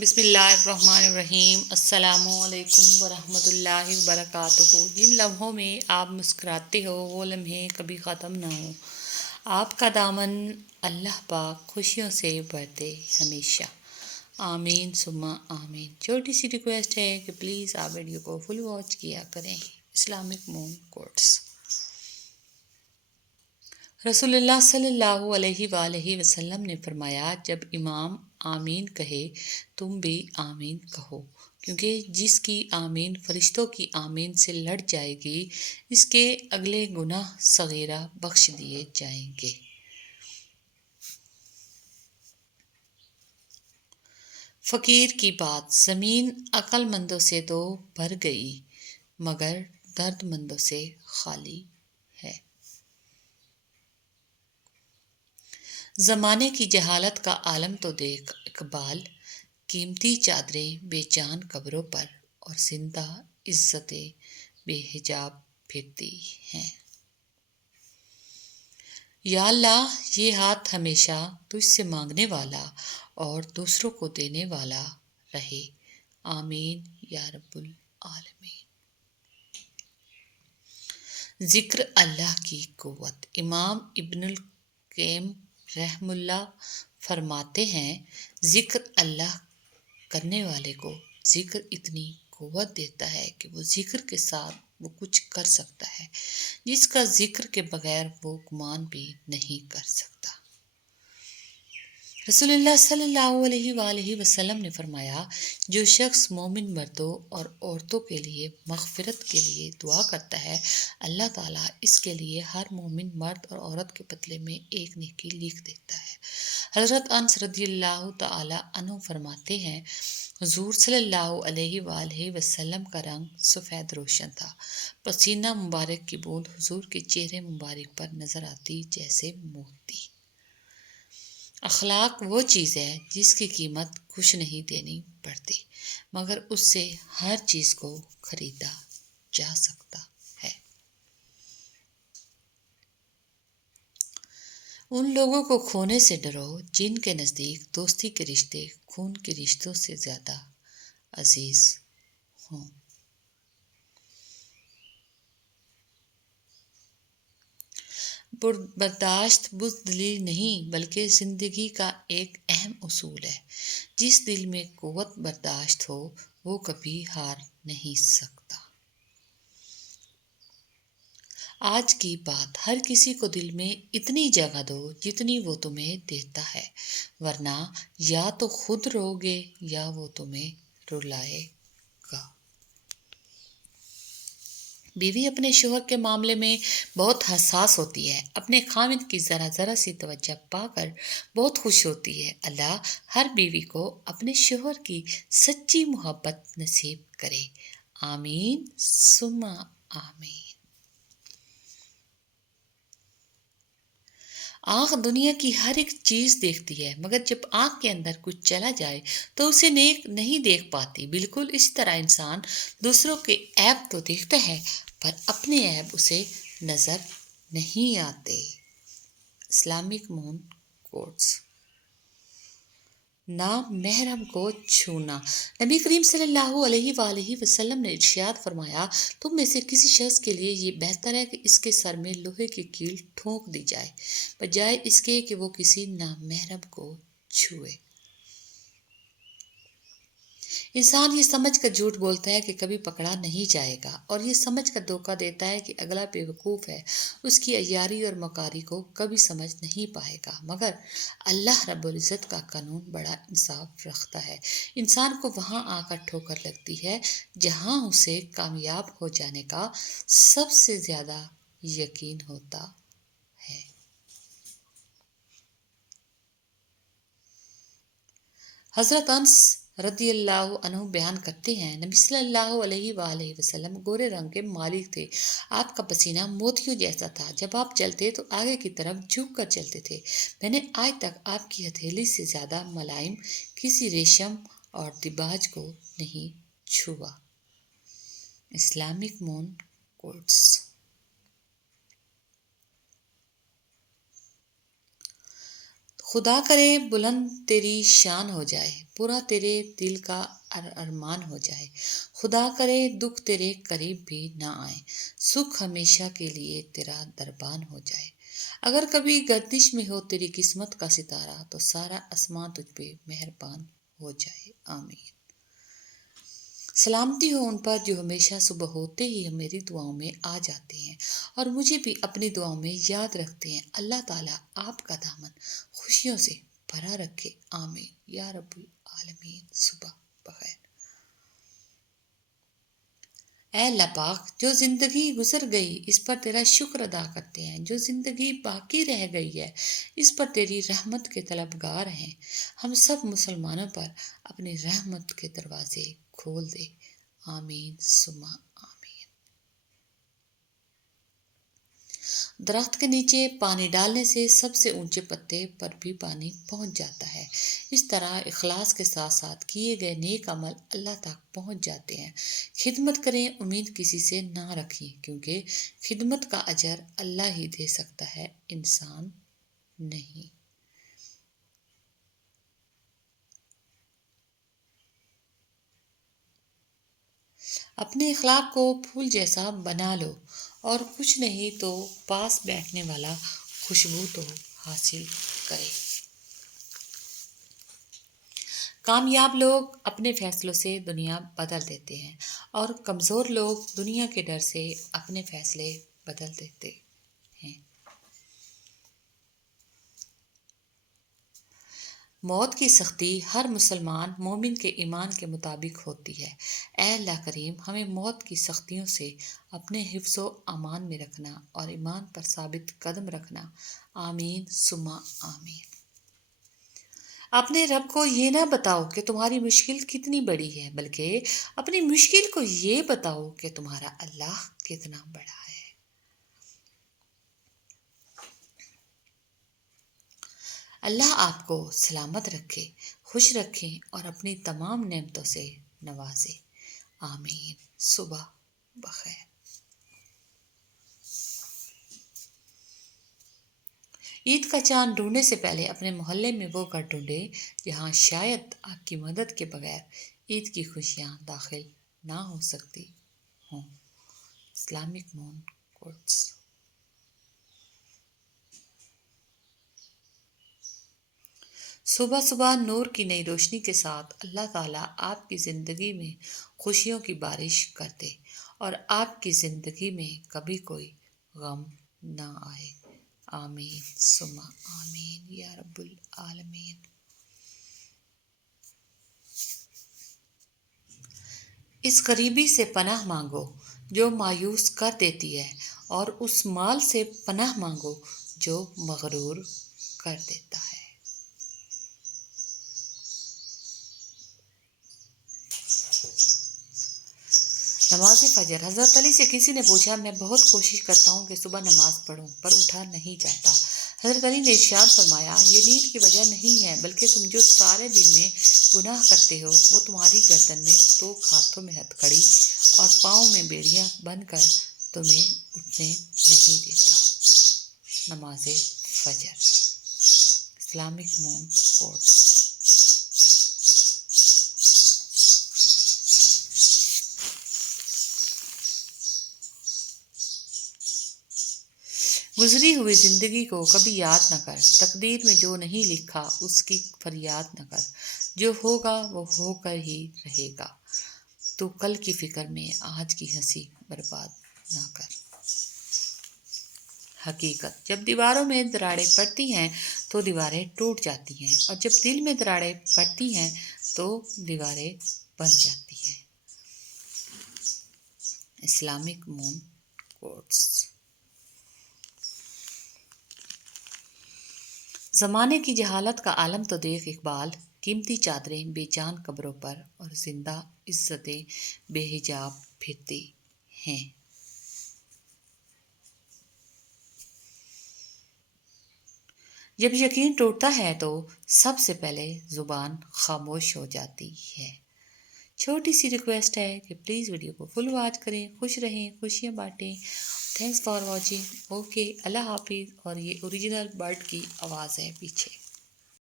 بسم اللہ الرحمن الرحیم۔ السلام علیکم ورحمۃ اللہ وبرکاتہ۔ جن لمحوں میں آپ مسکراتے ہو وہ لمحے کبھی ختم نہ ہوں۔ آپ کا دامن اللہ پاک خوشیوں سے بھرتے ہمیشہ۔ آمین ثم آمین۔ چھوٹی سی ریکویسٹ ہے کہ پلیز آپ ویڈیو کو فل واچ کیا کریں۔ اسلامک مون کوٹس۔ رسول اللہ صلی اللہ علیہ وآلہ وسلم نے فرمایا، جب امام آمین کہے تم بھی آمین کہو، کیونکہ جس کی آمین فرشتوں کی آمین سے لڑ جائے گی اس کے اگلے گناہ صغیرہ بخش دیے جائیں گے۔ فقیر کی بات، زمین عقل مندوں سے تو بھر گئی مگر درد مندوں سے خالی ہے۔ زمانے کی جہالت کا عالم تو دیکھ اقبال، قیمتی چادریں بے جان قبروں پر اور زندہ عزتیں بے حجاب پھرتی ہیں۔ یا اللہ یہ ہاتھ ہمیشہ تجھ سے مانگنے والا اور دوسروں کو دینے والا رہے، آمین یا رب العالمین۔ ذکر اللہ کی قوت، امام ابن القیم رحم اللہ فرماتے ہیں، ذکر اللہ کرنے والے کو ذکر اتنی قوت دیتا ہے کہ وہ ذکر کے ساتھ وہ کچھ کر سکتا ہے جس کا ذکر کے بغیر وہ گمان بھی نہیں کر سکتا۔ رسول اللہ صلی اللہ علیہ وآلہ وسلم نے فرمایا، جو شخص مومن مردوں اور عورتوں کے لیے مغفرت کے لیے دعا کرتا ہے، اللہ تعالیٰ اس کے لیے ہر مومن مرد اور عورت کے بدلے میں ایک نیکی لکھ دیتا ہے۔ حضرت انس رضی اللہ تعالیٰ عنہ فرماتے ہیں، حضور صلی اللہ علیہ وآلہ وسلم کا رنگ سفید روشن تھا، پسینہ مبارک کی بوند حضور کے چہرے مبارک پر نظر آتی جیسے موتی۔ اخلاق وہ چیز ہے جس کی قیمت کچھ نہیں دینی پڑتی مگر اس سے ہر چیز کو خریدا جا سکتا ہے۔ ان لوگوں کو کھونے سے ڈرو جن کے نزدیک دوستی کے رشتے خون کے رشتوں سے زیادہ عزیز ہوں۔ برداشت بزدلی نہیں بلکہ زندگی کا ایک اہم اصول ہے۔ جس دل میں قوت برداشت ہو وہ کبھی ہار نہیں سکتا۔ آج کی بات، ہر کسی کو دل میں اتنی جگہ دو جتنی وہ تمہیں دیتا ہے، ورنہ یا تو خود رو گے یا وہ تمہیں رلائے گا۔ بیوی اپنے شوہر کے معاملے میں بہت حساس ہوتی ہے، اپنے خاوند کی ذرا سی توجہ پا کر بہت خوش ہوتی ہے۔ اللہ ہر بیوی کو اپنے شوہر کی سچی محبت نصیب کرے، آمین ثم آمین۔ آنکھ دنیا کی ہر ایک چیز دیکھتی ہے مگر جب آنکھ کے اندر کچھ چلا جائے تو اسے نہیں دیکھ پاتی۔ بالکل اسی طرح انسان دوسروں کے عیب تو دیکھتا ہے پر اپنے عیب اسے نظر نہیں آتے۔ اسلامک مون کوٹس۔ نامحرم کو چھونا، نبی کریم صلی اللہ علیہ وآلہ وسلم نے ارشاد فرمایا، تم میں سے کسی شخص کے لیے یہ بہتر ہے کہ اس کے سر میں لوہے کی کیل ٹھونک دی جائے بجائے اس کے کہ وہ کسی نامحرم کو چھوئے۔ انسان یہ سمجھ کر جھوٹ بولتا ہے کہ کبھی پکڑا نہیں جائے گا اور یہ سمجھ کر دھوکہ دیتا ہے کہ اگلا بیوقوف ہے، اس کی عیاری اور مکاری کو کبھی سمجھ نہیں پائے گا۔ مگر اللہ رب العزت کا قانون بڑا انصاف رکھتا ہے، انسان کو وہاں آ کر ٹھوکر لگتی ہے جہاں اسے کامیاب ہو جانے کا سب سے زیادہ یقین ہوتا ہے۔ حضرت انس رضی اللہ عنہ بیان کرتے ہیں، نبی صلی اللہ علیہ وآلہ وسلم گورے رنگ کے مالک تھے، آپ کا پسینہ موتیوں جیسا تھا، جب آپ چلتے تو آگے کی طرف جھک کر چلتے تھے، میں نے آج تک آپ کی ہتھیلی سے زیادہ ملائم کسی ریشم اور دیباج کو نہیں چھوا۔ اسلامک مون کوٹس۔ خدا کرے بلند تیری شان ہو جائے، برا تیرے دل کا ارمان ہو جائے، خدا کرے دکھ تیرے قریب بھی نہ آئے، سکھ ہمیشہ کے لیے تیرا دربان ہو جائے۔ اگر کبھی گردش میں ہو تیری قسمت کا ستارہ، تو سارا آسمان تجھ پہ مہربان ہو جائے، آمین۔ سلامتی ہو ان پر جو ہمیشہ صبح ہوتے ہی میری دعاؤں میں آ جاتے ہیں اور مجھے بھی اپنی دعاؤں میں یاد رکھتے ہیں۔ اللہ تعالیٰ آپ کا دامن خوشیوں سے بھرا رکھے، آمین یا رب العالمین۔ صبح بخیر۔ اے اللہ پاک، جو زندگی گزر گئی اس پر تیرا شکر ادا کرتے ہیں، جو زندگی باقی رہ گئی ہے اس پر تیری رحمت کے طلبگار ہیں۔ ہم سب مسلمانوں پر اپنی رحمت کے دروازے کھول دے، آمین ثم آمین۔ درخت کے نیچے پانی ڈالنے سے سب سے اونچے پتے پر بھی پانی پہنچ جاتا ہے، اس طرح اخلاص کے ساتھ ساتھ کیے گئے نیک عمل اللہ تک پہنچ جاتے ہیں۔ خدمت کریں، امید کسی سے نہ رکھیں، کیونکہ خدمت کا اجر اللہ ہی دے سکتا ہے، انسان نہیں۔ اپنے اخلاق کو پھول جیسا بنا لو، اور کچھ نہیں تو پاس بیٹھنے والا خوشبو تو حاصل کرے۔ کامیاب لوگ اپنے فیصلوں سے دنیا بدل دیتے ہیں، اور کمزور لوگ دنیا کے ڈر سے اپنے فیصلے بدل دیتے ہیں۔ موت کی سختی ہر مسلمان مومن کے ایمان کے مطابق ہوتی ہے۔ اے اللہ کریم، ہمیں موت کی سختیوں سے اپنے حفظ و امان میں رکھنا اور ایمان پر ثابت قدم رکھنا، آمین ثم آمین۔ اپنے رب کو یہ نہ بتاؤ کہ تمہاری مشکل کتنی بڑی ہے، بلکہ اپنی مشکل کو یہ بتاؤ کہ تمہارا اللہ کتنا بڑا ہے۔ اللہ آپ کو سلامت رکھے، خوش رکھے اور اپنی تمام نعمتوں سے نوازے، آمین۔ صبح بخیر۔ عید کا چاند ڈھونڈنے سے پہلے اپنے محلے میں وہ گھر ڈھونڈے جہاں شاید آپ کی مدد کے بغیر عید کی خوشیاں داخل نہ ہو سکتی ہوں۔ اسلامک مون کوٹس۔ صبح صبح نور کی نئی روشنی کے ساتھ اللہ تعالیٰ آپ کی زندگی میں خوشیوں کی بارش کر دے اور آپ کی زندگی میں کبھی کوئی غم نہ آئے، آمین ثم آمین یا رب العالمین۔ اس غریبی سے پناہ مانگو جو مایوس کر دیتی ہے، اور اس مال سے پناہ مانگو جو مغرور کر دیتا ہے۔ نماز فجر۔ حضرت علی سے کسی نے پوچھا، میں بہت کوشش کرتا ہوں کہ صبح نماز پڑھوں، پر اٹھا نہیں جاتا۔ حضرت علی نے ارشاد فرمایا، یہ نیند کی وجہ نہیں ہے، بلکہ تم جو سارے دن میں گناہ کرتے ہو وہ تمہاری گردن میں توک، ہاتھوں میں ہتھکڑی اور پاؤں میں بیڑیاں بن کر تمہیں اٹھنے نہیں دیتا۔ نماز فجر۔ اسلامک مون کوٹس۔ گزری ہوئی زندگی کو کبھی یاد نہ کر، تقدیر میں جو نہیں لکھا اس کی فریاد نہ کر، جو ہوگا وہ ہو کر ہی رہے گا، تو کل کی فکر میں آج کی ہنسی برباد نہ کر۔ حقیقت، جب دیواروں میں دراڑیں پڑتی ہیں تو دیواریں ٹوٹ جاتی ہیں، اور جب دل میں دراڑیں پڑتی ہیں تو دیواریں بن جاتی ہیں۔ اسلامک مون کوٹس۔ زمانے کی جہالت کا عالم تو دیکھ اقبال، قیمتی چادریں بے جان قبروں پر اور زندہ عزتیں بے حجاب پھرتی ہیں۔ جب یقین ٹوٹتا ہے تو سب سے پہلے زبان خاموش ہو جاتی ہے۔ چھوٹی سی ریکویسٹ ہے کہ پلیز ویڈیو کو فل واچ کریں، خوش رہیں، خوشیاں بانٹیں۔ Thanks for watching. اوکے، اللہ حافظ۔ اور یہ اوریجنل برڈ کی آواز ہے پیچھے۔